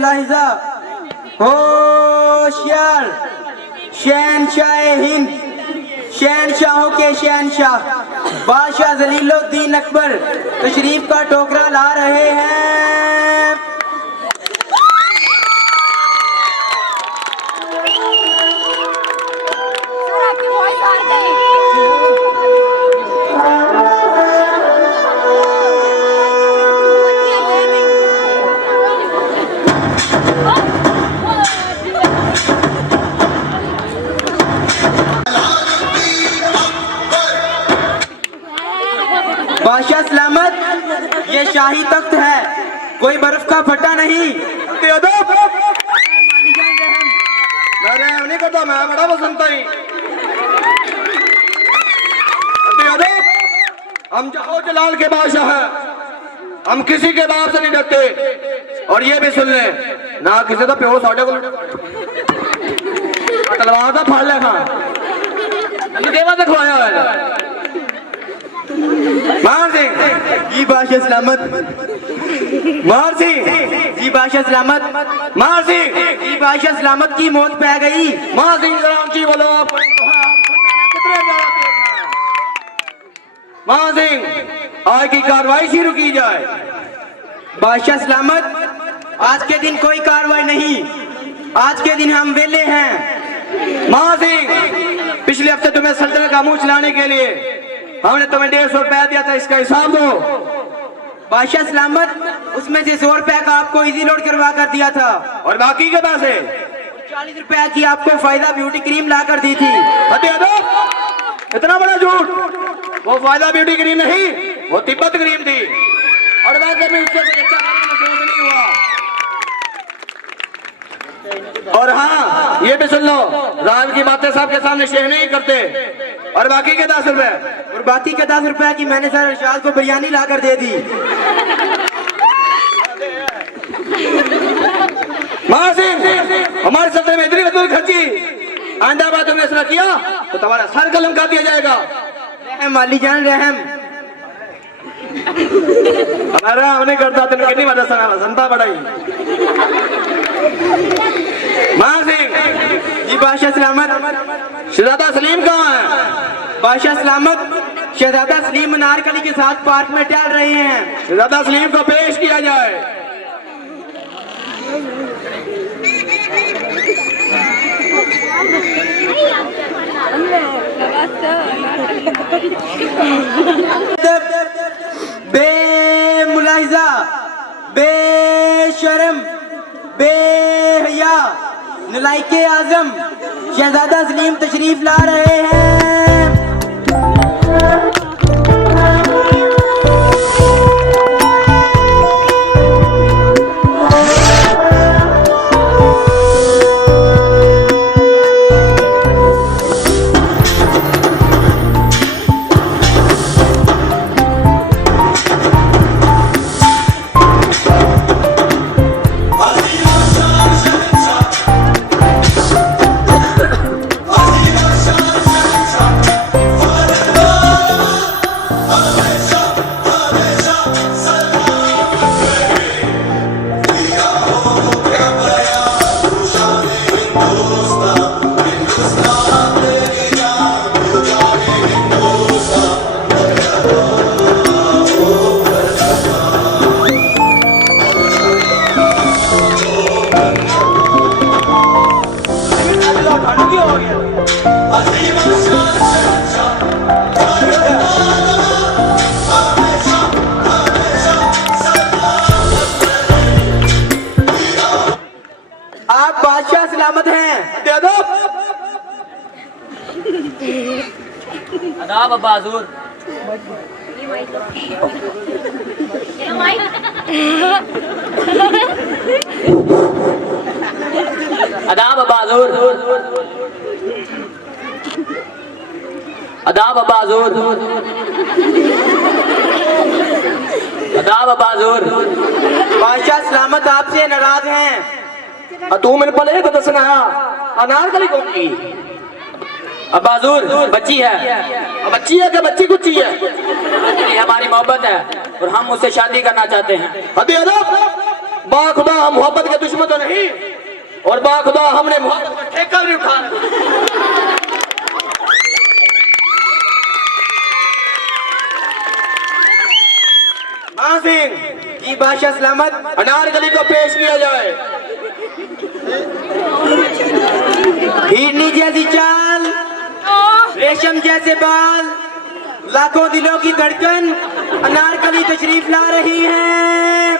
मुलाहिजा होशियार शहनशाह हिंद, शहनशाहों के शहनशाह बादशाह जलीलुद्दीन अकबर तशरीफ का टोकरा ला रहे हैं। बादशाह सलामत, ये शाही तख्त है, कोई बर्फ का फटा नहीं। नहीं करता, मैं बड़ा पसंद था। हम जाओ जलाल के बादशाह हैं, हम किसी के बाप से नहीं डरते। और ये भी सुन ले ना, किसी का प्यो साढ़े को तलवार का फाड़ लेगा, देवा से खुआया है। मार सिंह जी बादशाह सलामत, मार सिंह जी बादशाह सलामत, मार सिंह जी बादशाह सलामत की मौत पै गई। मार सिंह जरा ऊंची बोलो। मार सिंह आज की कार्रवाई शुरू की जाए। बादशाह सलामत, आज के दिन कोई कार्रवाई नहीं, आज के दिन हम वेले हैं। मार सिंह पिछले हफ्ते तुम्हें सल्तनत का मुंह चलाने के लिए हमने तुम्हें 150 रुपया दिया था, इसका हिसाब दो। बादशाह सलामत, उसमें से 100 रुपए का आपको इजी लोड करवा कर दिया था और बाकी के पैसे 40 रुपए की आपको फायदा ब्यूटी क्रीम ला कर दी थी। इतना बड़ा झूठ! वो फायदा ब्यूटी क्रीम नहीं, वो तिब्बत क्रीम थी। और वैसे भी उससे कुछ अच्छा करने का सोच नहीं हुआ। और हाँ, ये भी सुन लो, राज की बातें साहब के सामने शेयर नहीं करते। और बाकी के 10 रुपए, और बाकी के 10 रुपए की मैंने सर इरशाद को बिरयानी ला कर दे दी। मां सिंह हमारे सदर में इतनी रसूल खर्ची, आइंदा बार तुमने ऐसा किया तो तुम्हारा सर कलम कर दिया जाएगा। रहम वाली जान रहम। हमारा हमने करता तुमने कितनी मदद संता बढ़ाई। मां सिंह जी बादशाह सलामत, शहजादा सलीम कहाँ है? बादशाह सलामत, शहजादा सलीम अनारकली के साथ पार्क में टहल रहे हैं। शहजादा सलीम को पेश किया जाए। बेमुलाहिजा, बेशरम, बेहया, नलाइके आजम शहजादा सलीम तशरीफ ला रहे हैं। आप बादशाह सलामत हैं। दे दो। अदाब अब्बा हुजूर। अदाब अब्बा हुजूर। अदाब अब्बा हुजूर। अदाब अब्बा हुजूर। बादशाह सलामत आपसे नाराज हैं। तू मेरे पले को दसना अनारकली कौन की? अब्बा हुजूर बच्ची है। बच्ची है कि बच्ची कुच्ची है? ये हमारी मोहब्बत है और हम उससे शादी करना चाहते हैं। हदी अदब बाखुदा हम मोहब्बत के दुश्मन तो नहीं, और बाखुदा हमने मोहब्बत का ठेका भी उठाया। हाँ सिंह, जी बादशाह सलामत। अनारकली को पेश किया जाए। हिरनी जैसी चाल, रेशम जैसे बाल, लाखों दिलों की धड़कन, अनारकली तशरीफ ला रही है।